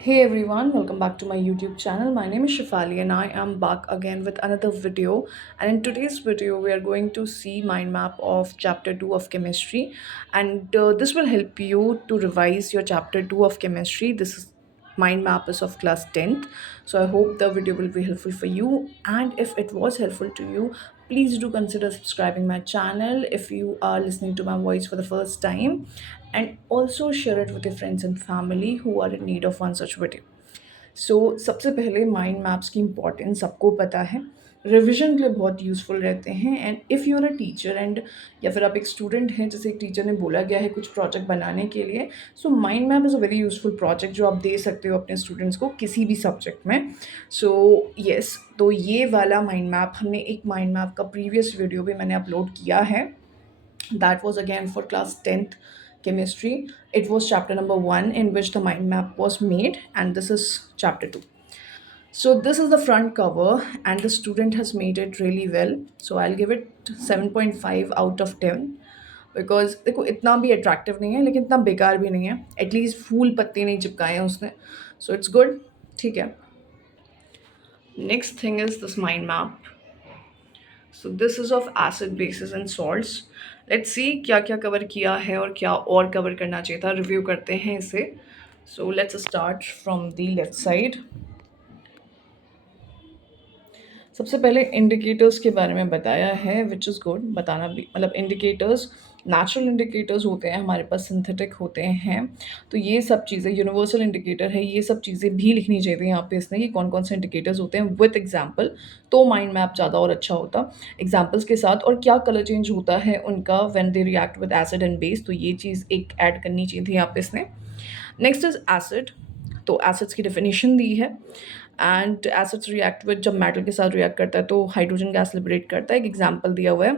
Hey everyone, welcome back to my YouTube channel. My name is Shifali and I am back again with another video. And in today's video, we are going to see mind map of chapter 2 of chemistry. And this will help you to revise your chapter 2 of chemistry. This is mind map is of class 10th. So I hope the video will be helpful for you. And if it was helpful to you, please do consider subscribing my channel if you are listening to my voice for the first time, and also share it with your friends and family who are in need of one such video. सबसे पहले mind maps की importance सबको पता है, revision के लिए बहुत useful रहते हैं। And if you are a teacher and या फिर आप एक स्टूडेंट हैं, जैसे एक टीचर ने बोला गया है कुछ प्रोजेक्ट बनाने के लिए, so mind map is a very useful project जो आप दे सकते हो अपने स्टूडेंट्स को किसी भी सब्जेक्ट में। सो यस, तो ये वाला माइंड मैप, हमने एक माइंड मैप का प्रीवियस वीडियो भी मैंने अपलोड किया है। That was again for class 10th chemistry. It was chapter number 1 in which the mind map was made, and this is chapter 2. So this is the front cover and the student has made it really well. So I'll give it 7.5 out of 10 because देखो इतना भी attractive नहीं है लेकिन इतना बेकार भी नहीं है, एटलीस्ट फूल पत्ती नहीं चिपकाए हैं उसने, सो इट्स गुड। ठीक है, next thing is this mind map. So this is of acid basis and salts. Let's see क्या क्या कवर किया है और क्या और कवर करना चाहिए था, रिव्यू करते हैं इसे। So let's start from the left side. सबसे पहले इंडिकेटर्स के बारे में बताया है, विच इज़ गुड बताना भी, मतलब इंडिकेटर्स नेचुरल इंडिकेटर्स होते हैं हमारे पास, सिंथेटिक होते हैं। तो ये सब चीज़ें यूनिवर्सल इंडिकेटर है, ये सब चीज़ें भी लिखनी चाहिए थी यहाँ पे इसने कि कौन कौन से इंडिकेटर्स होते हैं विथ एग्जाम्पल, तो माइंड मैप ज़्यादा और अच्छा होता एग्जाम्पल्स के साथ। और क्या कलर चेंज होता है उनका when they react with acid and base, तो ये चीज़ एक ऐड करनी चाहिए थी यहाँ पे इसने। Next is acid. तो एसिड्स की डेफिनेशन दी है, एंड एसिड्स रिएक्ट विद, जब मेटल के साथ रिएक्ट करता है तो हाइड्रोजन गैस लिबरेट करता है, एक एग्जांपल दिया हुआ है।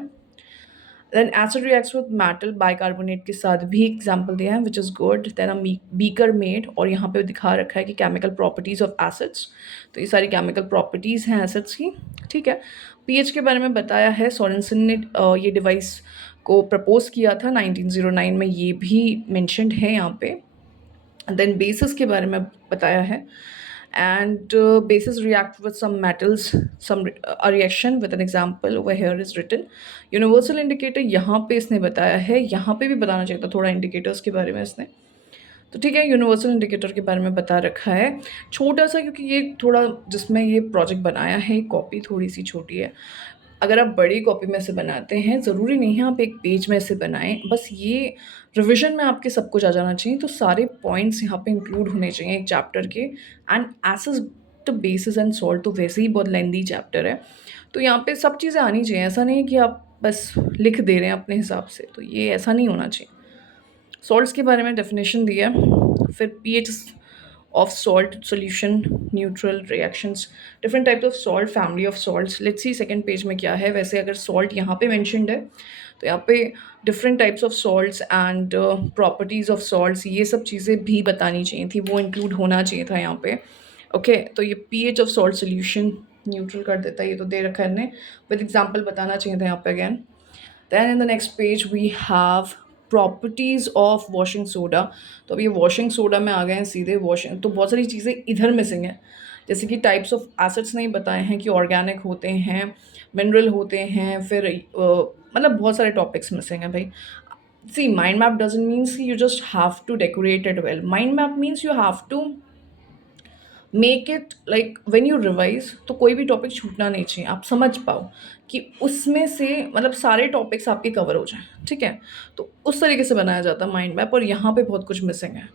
Then acid reacts with metal bicarbonate के साथ भी एग्जांपल दिया है, which is good. Then a beaker made, और यहाँ पे दिखा रखा है कि केमिकल प्रॉपर्टीज़ ऑफ एसिड्स, तो ये सारी केमिकल प्रॉपर्टीज़ हैं एसिड्स की। ठीक है, पीएच के बारे में बताया है, सोरेनसन ने ये डिवाइस को प्रपोज किया था 1909 में, ये भी मैंशनड है यहाँ पे। देन बेसिस के बारे में बताया है, and bases react with some metals, some a reaction with an example over here is written। Universal indicator यहाँ पे इसने बताया है, यहाँ पे भी बताना चाहिए था थोड़ा इंडिकेटर्स के बारे में इसने। तो ठीक है, यूनिवर्सल इंडिकेटर के बारे में बता रखा है छोटा सा, क्योंकि ये थोड़ा जिसमें ये प्रोजेक्ट बनाया है कॉपी थोड़ी सी छोटी है। अगर आप बड़ी कॉपी में से बनाते हैं, ज़रूरी नहीं है आप एक पेज में से बनाएं, बस ये रिवीजन में आपके सब कुछ आ जाना चाहिए, तो सारे पॉइंट्स यहाँ पे इंक्लूड होने चाहिए एक चैप्टर के। And acid basis and salt तो वैसे ही बहुत लेंदी चैप्टर है, तो यहाँ पे सब चीज़ें आनी चाहिए। ऐसा नहीं है कि आप बस लिख दे रहे हैं अपने हिसाब से, तो ये ऐसा नहीं होना चाहिए। सॉल्ट्स के बारे में डेफिनेशन दिया है, फिर pH of salt solution, neutral reactions, different type of salt, family of salts. Let's see second page में क्या है। वैसे अगर सॉल्ट यहाँ पे मेंशनड है तो यहाँ पे different types of salts and properties of salts, ये सब चीज़ें भी बतानी चाहिए थी, वो इंक्लूड होना चाहिए था यहाँ पे। ओके, तो ये pH of salt solution neutral कर देता है, ये तो दे रखा है इन्हें, विद एग्जाम्पल बताना चाहिए था यहाँ पे again. Then in the next page we have properties of washing soda. तो अब ये वॉशिंग सोडा में आ गए हैं सीधे, वॉशिंग तो बहुत सारी चीज़ें इधर मिसिंग है, जैसे कि टाइप्स ऑफ एसिड्स नहीं बताए हैं कि ऑर्गेनिक होते हैं, मिनरल होते हैं, फिर मतलब बहुत सारे टॉपिक्स मिसिंग हैं भाई। See mind map doesn't means you just have to decorate it well, mind map means you have to make it like when you revise, तो कोई भी टॉपिक छूटना नहीं चाहिए, आप समझ पाओ कि उसमें से मतलब सारे टॉपिक्स आपके कवर हो जाएं। ठीक है, तो उस तरीके से बनाया जाता है माइंड मैप, और यहाँ पे बहुत कुछ मिसिंग है।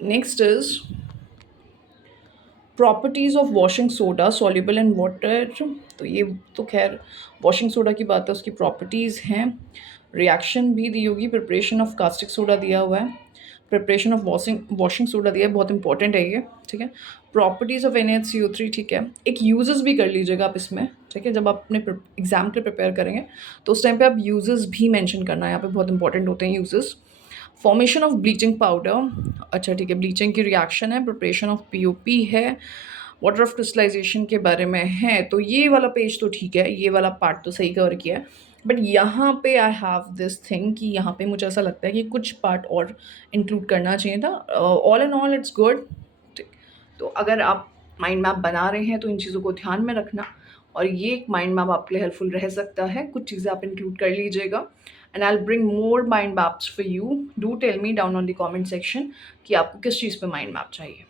Next is properties of washing soda soluble in water. तो ये तो खैर वॉशिंग सोडा की बात है, उसकी प्रॉपर्टीज़ हैं। रिएक्शन भी दी होगी, प्रिपरेशन ऑफ कास्टिक सोडा दिया हुआ है, प्रिपरेशन ऑफ वॉशिंग सोडा दिया है, बहुत इंपॉर्टेंट है ये। ठीक है, प्रॉपर्टीज़ ऑफ NaHCO3। ठीक है, एक यूजेस भी कर लीजिएगा आप इसमें। ठीक है, जब आप अपने एग्जाम के प्रिपेयर करेंगे तो उस टाइम पे आप यूजेस भी मेंशन करना है, यहाँ पे बहुत इंपॉर्टेंट होते हैं uses. Formation of bleaching powder, अच्छा ठीक है, ब्लीचिंग की रिएक्शन है, प्रिपरेशन ऑफ POP है, वाटर ऑफ क्रिस्टलाइजेशन के बारे में है। तो ये वाला पेज तो ठीक है, ये वाला पार्ट तो सही कवर किया है। बट यहाँ पे आई हैव दिस थिंग कि यहाँ पे मुझे ऐसा लगता है कि कुछ पार्ट और इंक्लूड करना चाहिए था। All in all it's good. तो अगर आप माइंड मैप बना रहे हैं तो इन चीज़ों को ध्यान में रखना, और ये एक माइंड मैप आपके लिए हेल्पफुल रह सकता है। कुछ चीज़ें आप इंक्लूड कर लीजिएगा, and I will bring more mind maps for you. Do tell me down on the comment section कि आपको किस चीज़ पे माइंड मैप चाहिए।